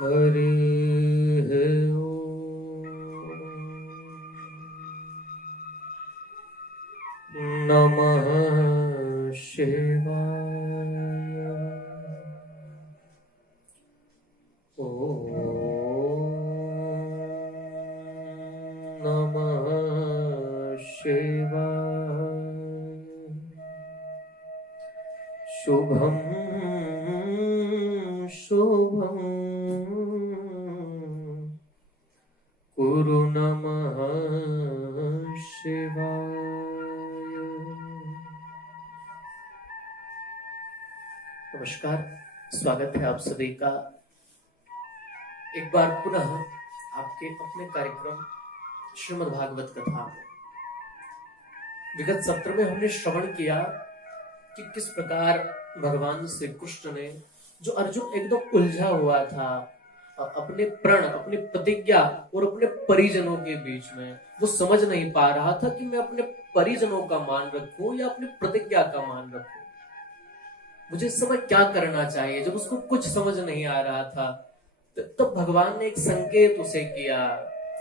हरिः ॐ नमः शिवाय। ॐ नमः शिवाय। शुभं शुभं कुरु नमः शिवाय। नमस्कार, स्वागत है आप सभी का एक बार पुनः आपके अपने कार्यक्रम श्रीमद् भागवत कथा में। विगत सत्र में हमने श्रवण किया कि किस प्रकार भगवान श्री कृष्ण ने, जो अर्जुन एकदम उलझा हुआ था अपने प्रण, अपनी प्रतिज्ञा और अपने परिजनों के बीच में, वो समझ नहीं पा रहा था कि मैं अपने परिजनों का मान रखूं या अपनी प्रतिज्ञा का मान रखूं, मुझे इस समय क्या करना चाहिए। जब उसको कुछ समझ नहीं आ रहा था तब भगवान ने एक संकेत उसे किया।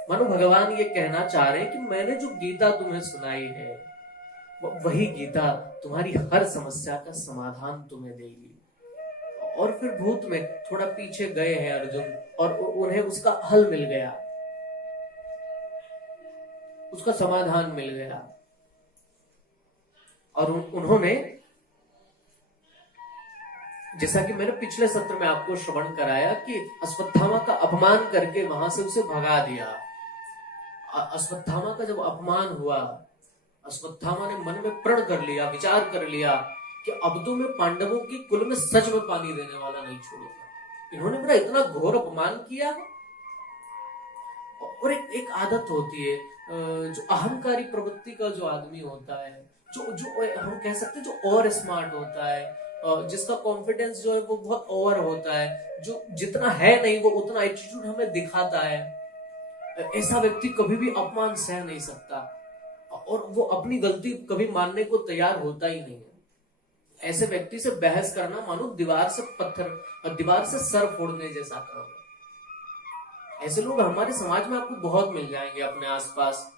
मानो भगवान ये कहना चाह रहे हैं कि मैंने जो गीता तुम्हें सुनाई है वही गीता तुम्हारी हर समस्या का समाधान तुम्हें देगी। और फिर भूत में थोड़ा पीछे गए हैं अर्जुन और उन्हें उसका हल मिल गया, उसका समाधान मिल गया। और उन्होंने, जैसा कि मैंने पिछले सत्र में आपको श्रवण कराया कि अश्वत्थामा का अपमान करके वहां से उसे भगा दिया। अश्वत्थामा का जब अपमान हुआ, अश्वत्थामा ने मन में प्रण कर लिया, विचार कर लिया कि अब तो मैं पांडवों की कुल में सच में पानी देने वाला नहीं छोड़ूंगा। इन्होंने मेरा इतना घोर अपमान किया। और एक आदत होती है, जो अहंकारी प्रवृत्ति का जो आदमी होता है, जो हम कह सकते हैं जो और स्मार्ट होता है, जिसका कॉन्फिडेंस जो है वो बहुत ओवर होता है, जो जितना है नहीं वो उतना एटीट्यूड हमें दिखाता है, ऐसा व्यक्ति कभी भी अपमान सह नहीं सकता और वो अपनी गलती कभी मानने को तैयार होता ही नहीं है। ऐसे व्यक्ति से बहस करना मानो दीवार से सर फोड़ने जैसा काम है। ऐसे लोग हमारे समाज में आपको बहुत मिल जाएंगे अपने आसपास,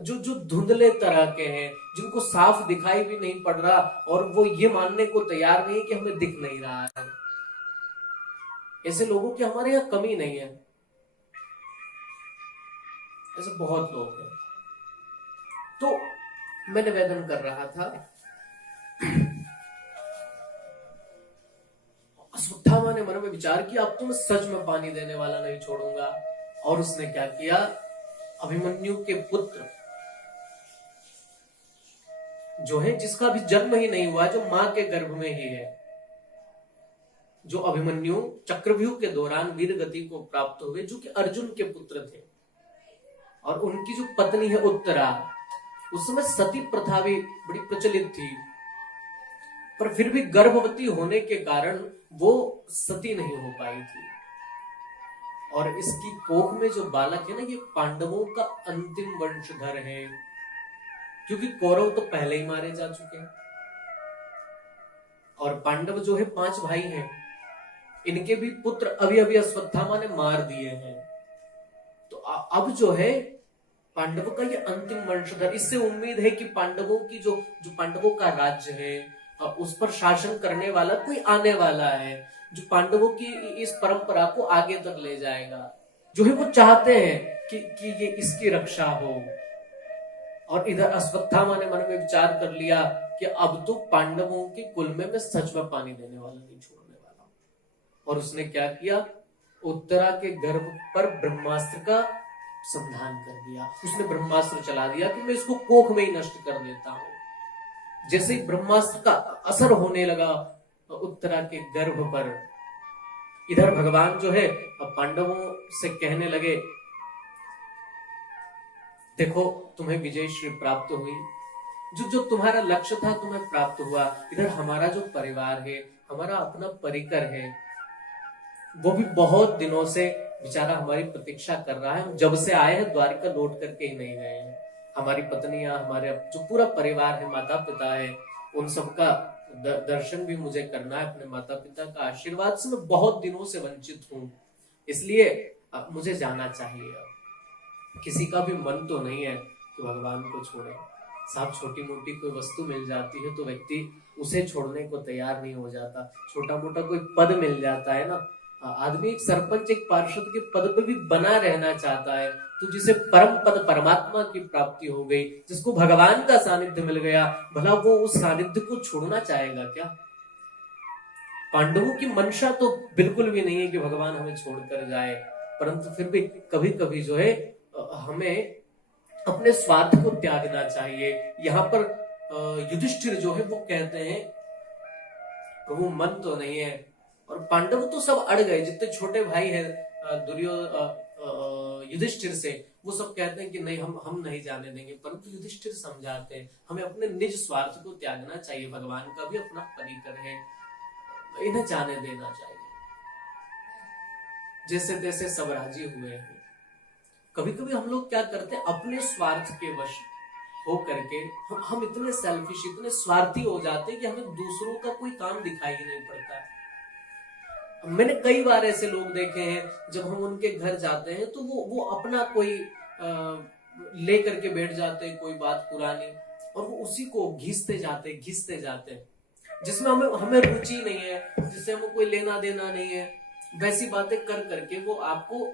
जो धुंधले तरह के हैं, जिनको साफ दिखाई भी नहीं पड़ रहा और वो ये मानने को तैयार नहीं है कि हमें दिख नहीं रहा है। ऐसे लोगों की हमारे यहाँ कमी नहीं है, ऐसे बहुत लोग हैं। तो मैं निवेदन कर रहा था, अश्वत्थामा ने मन में विचार किया अब तो मैं सच में पानी देने वाला नहीं छोड़ूंगा। और उसने क्या किया, अभिमन्यु के पुत्र जो है, जिसका भी जन्म ही नहीं हुआ, जो मां के गर्भ में ही है, जो अभिमन्यु चक्रव्यूह के दौरान वीर गति को प्राप्त हुए, जो कि अर्जुन के पुत्र थे, और उनकी जो पत्नी है उत्तरा, उस समय सती प्रथा भी बड़ी प्रचलित थी, पर फिर भी गर्भवती होने के कारण वो सती नहीं हो पाई थी। और इसकी कोख में जो बालक है ना, ये पांडवों का अंतिम वंशधर है, क्योंकि कौरव तो पहले ही मारे जा चुके हैं और पांडव जो है 5 भाई हैं, इनके भी पुत्र अभी अभी अश्वत्थामा ने मार दिए हैं। तो अब जो है पांडवों का ये अंतिम वंशधर, इससे उम्मीद है कि पांडवों की जो पांडवों का राज्य है उस पर शासन करने वाला कोई आने वाला है, जो पांडवों की इस परंपरा को आगे तक ले जाएगा, जो है वो चाहते हैं कि ये इसकी रक्षा हो। और इधर अश्वत्थामा ने मन में विचार कर लिया कि अब तो पांडवों के कुल में मैं सच में पानी देने वाला नहीं छोड़ने वाला। और उसने क्या किया, उत्तरा के गर्भ पर ब्रह्मास्त्र का संधान कर दिया। उसने ब्रह्मास्त्र चला दिया कि मैं इसको कोख में ही नष्ट कर देता हूं। जैसे ही ब्रह्मास्त्र का असर होने लगा उत्तरा के गर्भ पर, इधर भगवान जो है अब पांडवों से कहने लगे, देखो तुम्हें विजय श्री प्राप्त हुई, जो तुम्हारा लक्ष्य था तुम्हें प्राप्त हुआ। इधर हमारा जो परिवार है, हमारा अपना परिकर है, वो भी बहुत दिनों से बेचारा हमारी प्रतीक्षा कर रहा है। हम जब से आए हैं द्वारिका लौट करके ही नहीं गए हैं। हमारी पत्नियां, हमारे जो पूरा परिवार है, माता पिता है, उन सबका दर्शन भी मुझे करना है, अपने माता पिता का आशीर्वाद से मैं बहुत दिनों से वंचित हूँ, इसलिए मुझे जाना चाहिए। किसी का भी मन तो नहीं है कि भगवान को छोड़े। साहब छोटी मोटी कोई वस्तु मिल जाती है तो व्यक्ति उसे छोड़ने को तैयार नहीं हो जाता। छोटा मोटा कोई पद मिल जाता है ना, आदमी एक सरपंच एक पार्षद के पद पे भी बना रहना चाहता है। तो जिसे परम पद परमात्मा की प्राप्ति हो गई, जिसको भगवान का सानिध्य मिल गया, भला वो उस सानिध्य को छोड़ना चाहेगा क्या? पांडवों की मंशा तो बिल्कुल भी नहीं है कि भगवान हमें छोड़कर जाए, परंतु फिर भी कभी कभी जो है हमें अपने स्वार्थ को त्यागना चाहिए। यहाँ पर युधिष्ठिर जो है वो कहते हैं प्रभु मन तो नहीं है, और पांडव तो सब अड़ गए, जितने छोटे भाई है युधिष्ठिर से, वो सब कहते हैं कि नहीं हम नहीं जाने देंगे, परंतु युधिष्ठिर समझाते हैं हमें अपने निज स्वार्थ को त्यागना चाहिए। भगवान का भी अपना परिकर है, इन्हें जाने देना चाहिए। जैसे तैसे सब राजी हुए हैं। कभी कभी हम लोग क्या करते हैं, अपने स्वार्थ के वश हो करके हम इतने सेल्फिश, इतने स्वार्थी हो जाते हैं कि हमें दूसरों का कोई काम दिखाई ही नहीं पड़ता। मैंने कई बार ऐसे लोग देखे हैं, जब हम उनके घर जाते हैं तो वो अपना कोई ले करके बैठ जाते हैं, कोई बात पुरानी, और वो उसी को घिसते जाते, जिसमें हमें रुचि नहीं है, जिससे हमें कोई लेना देना नहीं है, वैसी बातें कर करके वो आपको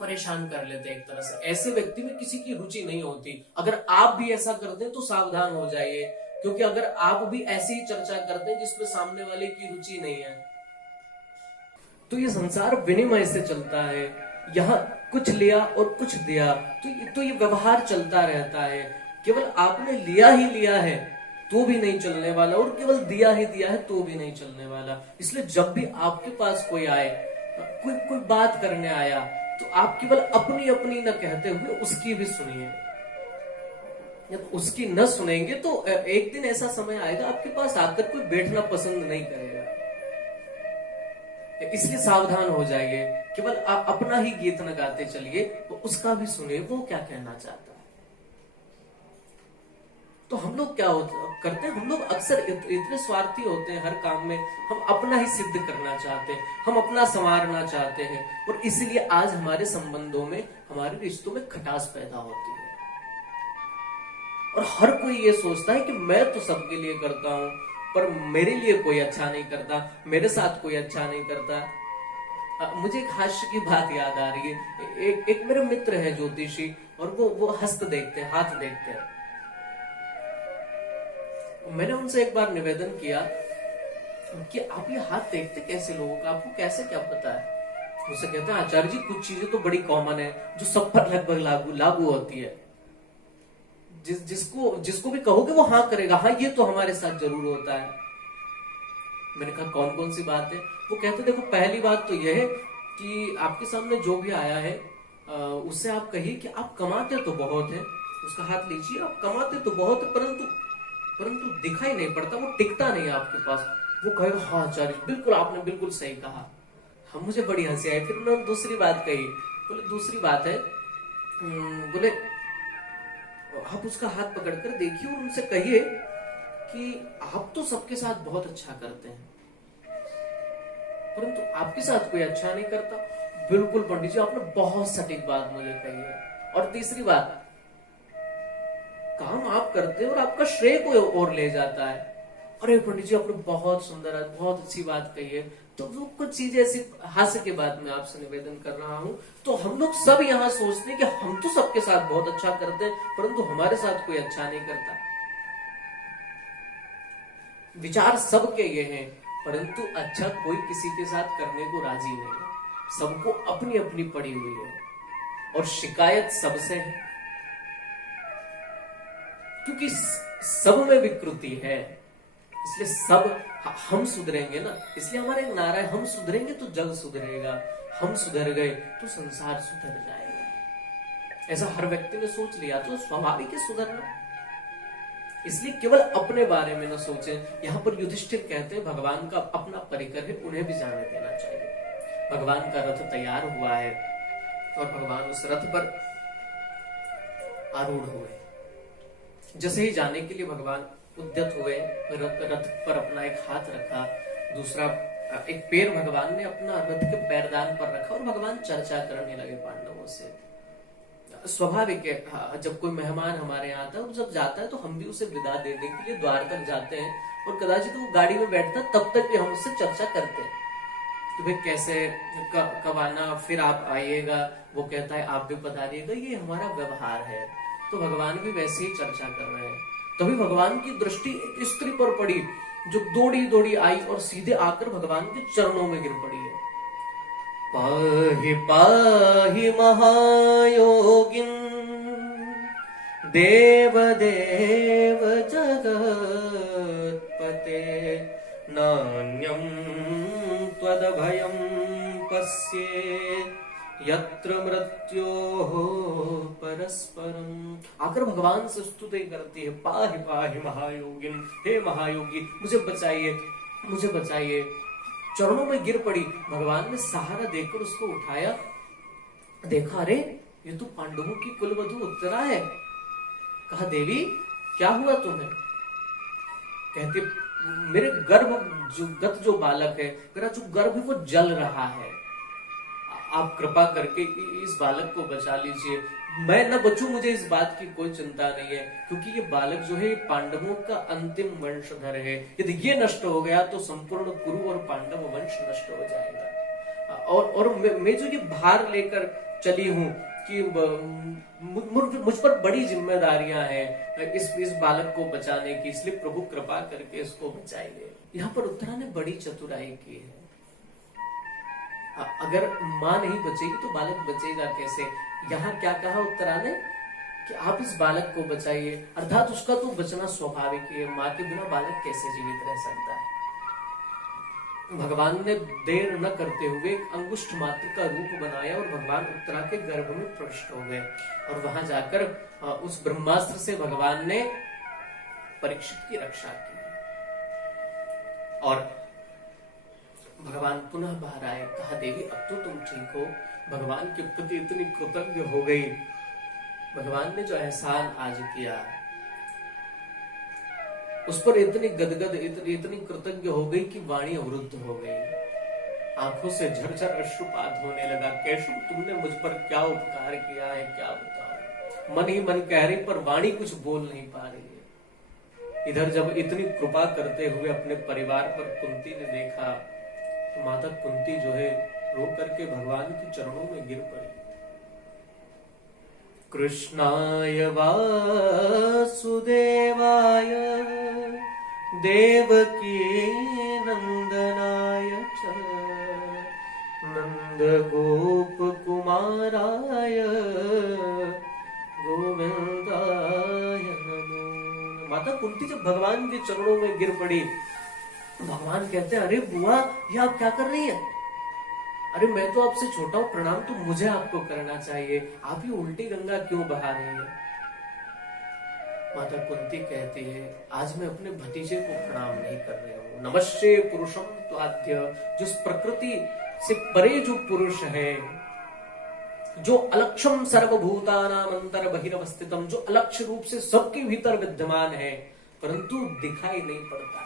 परेशान कर लेते हैं एक तरह से। ऐसे व्यक्ति में किसी की रुचि नहीं होती। अगर आप भी ऐसा करते हैं तो सावधान हो जाइए, क्योंकि अगर आप भी ऐसी ही चर्चा करते हैं जिसमें सामने वाले की रुचि नहीं है, तो ये संसार विनिमय से चलता है। यहाँ कुछ लिया और कुछ दिया, तो ये व्यवहार चलता रहता है। केवल आपने लिया ही लिया है तो भी नहीं चलने वाला, और केवल दिया ही दिया है तो भी नहीं चलने वाला। इसलिए जब भी आपके पास कोई आए, कोई बात करने आया, तो आप केवल अपनी अपनी न कहते हुए उसकी भी सुनिए। जब उसकी न सुनेंगे तो एक दिन ऐसा समय आएगा आपके पास आकर कोई बैठना पसंद नहीं करेगा। इसलिए सावधान हो जाइए, केवल आप अपना ही गीत न गाते चलिए, तो उसका भी सुनिए वो क्या कहना चाहता है। तो हम लोग क्या करते हैं, हम लोग अक्सर इतने स्वार्थी होते हैं हर काम में, हम अपना ही सिद्ध करना चाहते हैं, हम अपना संवारना चाहते हैं, और इसलिए आज हमारे संबंधों में, हमारे रिश्तों में खटास पैदा होती है। और हर कोई ये सोचता है कि मैं तो सबके लिए करता हूं, पर मेरे लिए कोई अच्छा नहीं करता, मेरे साथ कोई अच्छा नहीं करता। मुझे एक हास्य की बात याद आ रही है। एक मेरे मित्र है ज्योतिषी, और वो हस्त देखते हैं, हाथ देखते हैं। मैंने उनसे एक बार निवेदन किया कि आप ये हाथ देखते कैसे लोगों का, आपको कैसे क्या पता है? मुझसे कहते हैं आचार्य जी कुछ चीजें तो बड़ी कॉमन है जो सब पर लगभग लागू होती है। जिसको भी कहोगे वो हाँ करेगा, हाँ ये तो हमारे साथ जरूर होता है। मैंने कहा कौन कौन सी बात है? वो कहते देखो पहली बात तो यह है कि आपके सामने जो भी आया है उससे आप कहिए कि आप कमाते तो बहुत है, उसका हाथ लीजिए, आप कमाते तो बहुत है, परंतु दिखाई नहीं पड़ता, वो टिकता नहीं आपके पास। वो कहेगा हाँ आचार्य बिल्कुल, आपने बिल्कुल सही कहा। हम मुझे बड़ी हंसी आई। फिर उन्होंने दूसरी बात कही, बोले दूसरी बात है, बोले आप उसका हाथ पकड़कर देखिए और उनसे कहिए कि आप तो सबके साथ बहुत अच्छा करते हैं, परंतु आपके साथ कोई अच्छा नहीं करता। बिल्कुल पंडित जी आपने बहुत सटीक बात मुझे कही है। और तीसरी बात, काम आप करते हैं और आपका श्रेय कोई और ले जाता है। अरे पंडित जी आपने बहुत सुंदर, बहुत अच्छी बात कही है। तो वो कुछ चीजें ऐसी हास्य के बाद में आपसे निवेदन कर रहा हूं। तो हम लोग सब यहाँ सोचते हैं कि हम तो सबके साथ बहुत अच्छा करते हैं, परंतु हमारे साथ कोई अच्छा नहीं करता। विचार सबके ये हैं, परंतु अच्छा कोई किसी के साथ करने को राजी नहीं है। सबको अपनी अपनी पड़ी हुई है, और शिकायत सबसे है, क्योंकि सब में विकृति है। इसलिए सब हम सुधरेंगे ना, इसलिए हमारा एक नारा है, हम सुधरेंगे तो जग सुधरेगा, हम सुधर गए तो संसार सुधर जाएगा। ऐसा हर व्यक्ति ने सोच लिया तो स्वाभाविक है सुधरना। इसलिए केवल अपने बारे में न सोचें। यहाँ पर युधिष्ठिर कहते हैं भगवान का अपना परिकर है, उन्हें भी जाने देना चाहिए। भगवान का रथ तैयार हुआ है और भगवान उस रथ पर आरूढ़ हुए। जैसे ही जाने के लिए भगवान उद्यत हुए, रथ पर अपना एक हाथ रखा, दूसरा एक पैर भगवान ने अपना रथ के पैरदान पर रखा और भगवान चर्चा करने लगे पांडवों से। स्वाभाविक है, जब कोई मेहमान हमारे यहाँ आता है और जब जाता है तो हम भी उसे विदा देने के लिए द्वार तक जाते हैं और कदाचित वो गाड़ी में बैठता तब तक भी हम उससे चर्चा करते हैं कि भाई कैसे, कब आना, फिर आप आइएगा, वो कहता है आप भी पधारिएगा, ये हमारा व्यवहार है। तो भगवान भी वैसे ही चर्चा कर रहे हैं। तभी भगवान की दृष्टि एक स्त्री पर पड़ी जो दौड़ी दौड़ी आई और सीधे आकर भगवान के चरणों में गिर पड़ी है। पाहि पाहि महायोगिन देव देव जगत्पते, नान्यं त्वदभयं पश्येत् यत्र मृत्योः परस्परम। आकर भगवान से स्तुति करती है, पाहि पाहि महायोगिन, हे महायोगी मुझे बचाइए, मुझे बचाइए। चरणों में गिर पड़ी, भगवान ने सहारा देकर उसको उठाया, देखा अरे ये तो पांडवों की कुलवधू उत्तरा है। कहा देवी क्या हुआ तुम्हें? कहती मेरे गर्भ जो बालक है, मेरा जो गर्भ है वो जल रहा है, आप कृपा करके इस बालक को बचा लीजिए। मैं न बचूं मुझे इस बात की कोई चिंता नहीं है, क्योंकि ये बालक जो है पांडवों का अंतिम वंशधर है। यदि ये नष्ट हो गया तो संपूर्ण कुरु और पांडव वंश नष्ट हो जाएगा। और मैं जो ये भार लेकर चली हूं कि मुझ पर बड़ी जिम्मेदारियां हैं इस बालक को बचाने की, इसलिए प्रभु कृपा करके इसको बचाइए। यहाँ पर उत्तरा ने बड़ी चतुराई की है। अगर माँ नहीं बचेगी तो बालक बचेगा कैसे? यहाँ क्या कहा उत्तरा ने कि आप इस बालक को बचाइए, अर्थात उसका तो बचना स्वाभाविक है। माँ के बिना बालक कैसे जीवित रह सकता है? भगवान ने देर न करते हुए एक अंगुष्ठ मात्र का रूप बनाया और भगवान उत्तरा के गर्भ में प्रविष्ट हो गए और वहां जाकर उस ब्रह्मास्त्र से भगवान ने परीक्षित की रक्षा की। और भगवान पुनः बाहर आए, कहा देवी अब तो तुम ठीक हो। भगवान के प्रति इतनी कृतज्ञ हो गई। भगवान ने जो एहसान आज किया उस पर इतनी गदगद, इतनी कृतज्ञ हो गई कि वाणी अवरुद्ध हो गई। आंखों से झरझर अश्रुपात होने लगा। केशव तुमने मुझ पर क्या उपकार किया है क्या बताओ। मन ही मन कह रही पर वाणी कुछ बोल नहीं पा रही है। इधर जब इतनी कृपा करते हुए अपने परिवार पर कुंती ने देखा तो माता कुंती जो है रो करके भगवान के चरणों में गिर पड़ी। कृष्णाय वासुदेवाय देवकी नंदनाय च नंद गोप कुमाराय गोविंदाय नमो। माता कुंती जब भगवान के चरणों में गिर पड़ी, भगवान कहते हैं अरे बुआ ये आप क्या कर रही हैं? अरे मैं तो आपसे छोटा हूं, प्रणाम तो मुझे आपको करना चाहिए, आप ही उल्टी गंगा क्यों बहा रही हैं? माता कुंती कहती है आज मैं अपने भतीजे को प्रणाम नहीं कर रही हूँ। नमस्ते पुरुषम त्वाद्य, जो प्रकृति से परे जो पुरुष है, जो अलक्षम सर्वभूतानाम अंतर बहिरवस्थितम, जो अलक्ष रूप से सबके भीतर विद्यमान है परंतु दिखाई नहीं पड़ता है,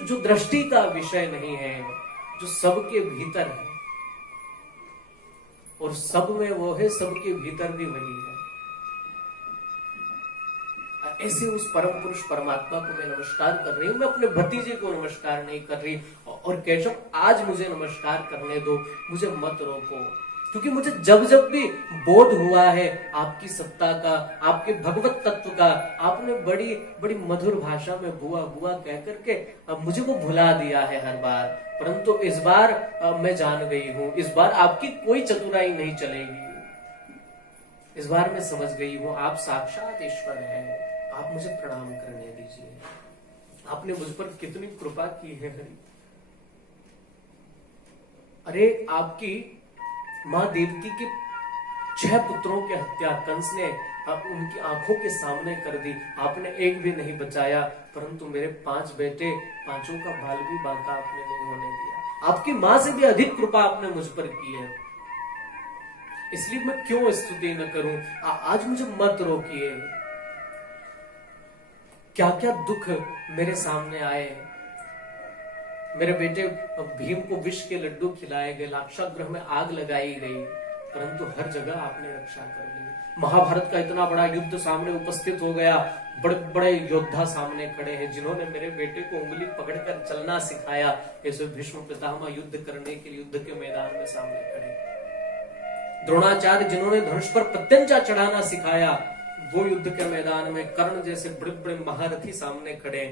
जो दृष्टि का विषय नहीं है, जो सबके भीतर है और सब में वो है, सबके भीतर भी वही है। ऐसे उस परम पुरुष परमात्मा को मैं नमस्कार कर रही हूं, मैं अपने भतीजे को नमस्कार नहीं कर रही। और केशव आज मुझे नमस्कार करने दो, मुझे मत रोको, क्योंकि मुझे जब जब भी बोध हुआ है आपकी सत्ता का, आपके भगवत तत्व का, आपने बड़ी बड़ी मधुर भाषा में बुआ बुआ कह करके मुझे वो भुला दिया है हर बार। परंतु इस बार मैं जान गई हूं, इस बार आपकी कोई चतुराई नहीं चलेगी। इस बार मैं समझ गई हूं आप साक्षात ईश्वर हैं, आप मुझे प्रणाम करने दीजिए। आपने मुझ पर कितनी कृपा की है हरि। अरे आपकी मां देवकी के 6 पुत्रों की हत्या कंस ने उनकी आंखों के सामने कर दी, आपने एक भी नहीं बचाया, परंतु मेरे 5 बेटे, पांचों का बाल भी बांका आपने नहीं होने दिया। आपकी मां से भी अधिक कृपा आपने मुझ पर की है, इसलिए मैं क्यों स्तुति न करूं। आज मुझे मत रोकिए। क्या क्या दुख मेरे सामने आए। मेरे बेटे भीम को विष के लड्डू खिलाए गए, लाक्षागृह में आग लगाई गई, परंतु हर जगह आपने रक्षा कर ली। महाभारत का इतना बड़ा युद्ध सामने उपस्थित हो गया, बड़े बड़े योद्धा सामने खड़े हैं जिन्होंने मेरे बेटे को उंगली पकड़कर चलना सिखाया। ऐसे भीष्म पितामह युद्ध करने के लिए युद्ध के मैदान में सामने खड़े। द्रोणाचार्य जिन्होंने धनुष पर प्रत्यंचा चढ़ाना सिखाया, वो युद्ध के मैदान में कर्ण जैसे बड़े बड़े महारथी सामने खड़े।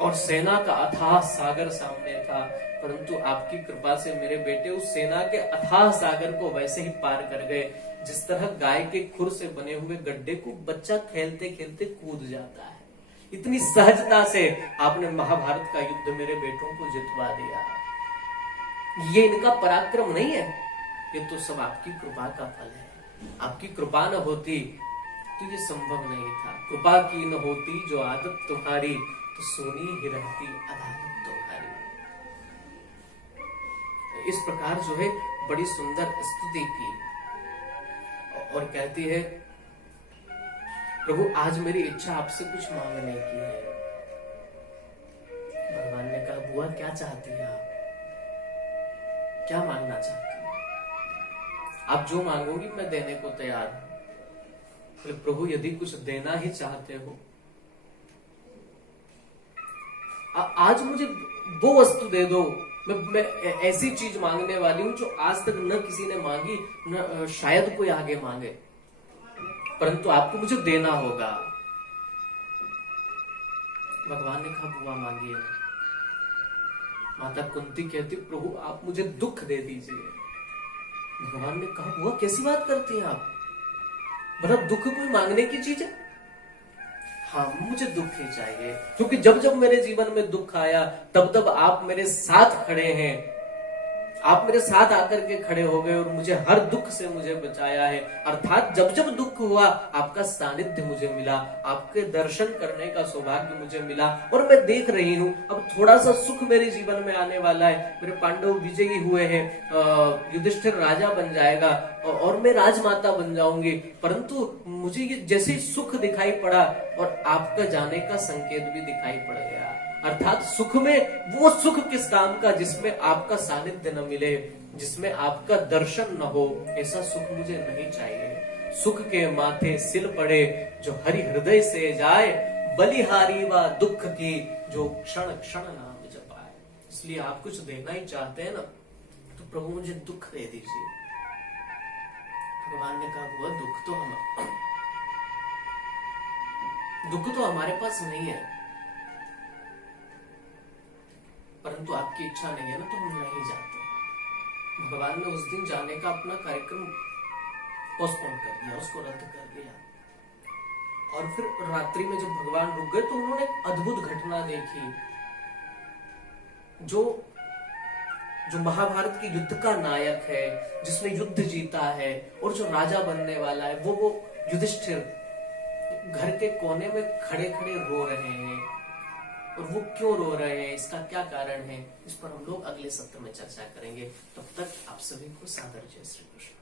और सेना का अथाह सागर सामने था, परंतु आपकी कृपा से मेरे बेटे उस सेना के अथाह सागर को वैसे ही पार कर गए जिस तरह गाय के खुर से बने हुए गड्ढे को बच्चा खेलते खेलते कूद जाता है। इतनी सहजता से आपने महाभारत का युद्ध मेरे बेटों को जितवा दिया। ये इनका पराक्रम नहीं है, ये तो सब आपकी कृपा का फल है। आपकी कृपा न होती तो ये संभव नहीं था। कृपा की न होती जो आदत तुम्हारी, तो सोनी ही रहती अदालत तुम्हारी। इस प्रकार जो है बड़ी सुंदर स्तुति की और कहती है, प्रभु आज मेरी इच्छा आपसे कुछ मांगने की है। भगवान ने कहा, बुआ क्या चाहती है आप, क्या मांगना चाहती है? आप जो मांगोगी मैं देने को तैयार हूं। प्रभु यदि कुछ देना ही चाहते हो, आज मुझे वो वस्तु दे दो। मैं ऐसी चीज मांगने वाली हूं जो आज तक न किसी ने मांगी, न शायद कोई आगे मांगे, परंतु आपको मुझे देना होगा। भगवान ने कहा, बुआ मांगिए। माता कुंती कहती, प्रभु आप मुझे दुख दे दीजिए। भगवान ने कहा, बुआ कैसी बात करती हैं आप, भला दुख कोई मांगने की चीज है? हाँ, मुझे दुख ही चाहिए, क्योंकि जब जब मेरे जीवन में दुख आया तब तब आप मेरे साथ खड़े हैं। आप मेरे साथ आकर के खड़े हो गए और मुझे हर दुख से मुझे बचाया है। अर्थात जब जब दुख हुआ आपका सानिध्य मुझे मिला, आपके दर्शन करने का सौभाग्य मुझे मिला। और मैं देख रही हूं अब थोड़ा सा सुख मेरे जीवन में आने वाला है। मेरे पांडव विजयी हुए हैं, युधिष्ठिर राजा बन जाएगा और मैं राजमाता बन जाऊंगी, परंतु मुझे ये जैसे सुख दिखाई पड़ा और आपका जाने का संकेत भी दिखाई पड़ गया। अर्थात सुख में वो सुख किस काम का जिसमें आपका सानिध्य न मिले, जिसमें आपका दर्शन न हो। ऐसा सुख मुझे नहीं चाहिए। सुख के माथे सिल पड़े जो हरि हृदय से जाए, बलिहारी व दुख की जो क्षण क्षण नाम जपाए। इसलिए आप कुछ देना ही चाहते हैं ना, तो प्रभु मुझे दुख दे दीजिए। भगवान ने कहा, बुआ दुख तो हमारे पास नहीं है, परंतु आपकी इच्छा नहीं है ना, तो हम नहीं जाते। भगवान ने उस दिन जाने का अपना कार्यक्रम पोस्टपोन कर दिया, उसको रद्द कर दिया। और फिर रात्रि में जब भगवान रुक गए तो उन्होंने एक अद्भुत घटना देखी। जो महाभारत के युद्ध का नायक है, जिसने युद्ध जीता है और जो राजा बनने वाला है, वो युधिष्ठिर घर के कोने में खड़े खड़े रो रहे हैं। और वो क्यों रो रहे हैं, इसका क्या कारण है, इस पर हम लोग अगले सत्र में चर्चा करेंगे। तब तक आप सभी को सादर जय श्री कृष्ण।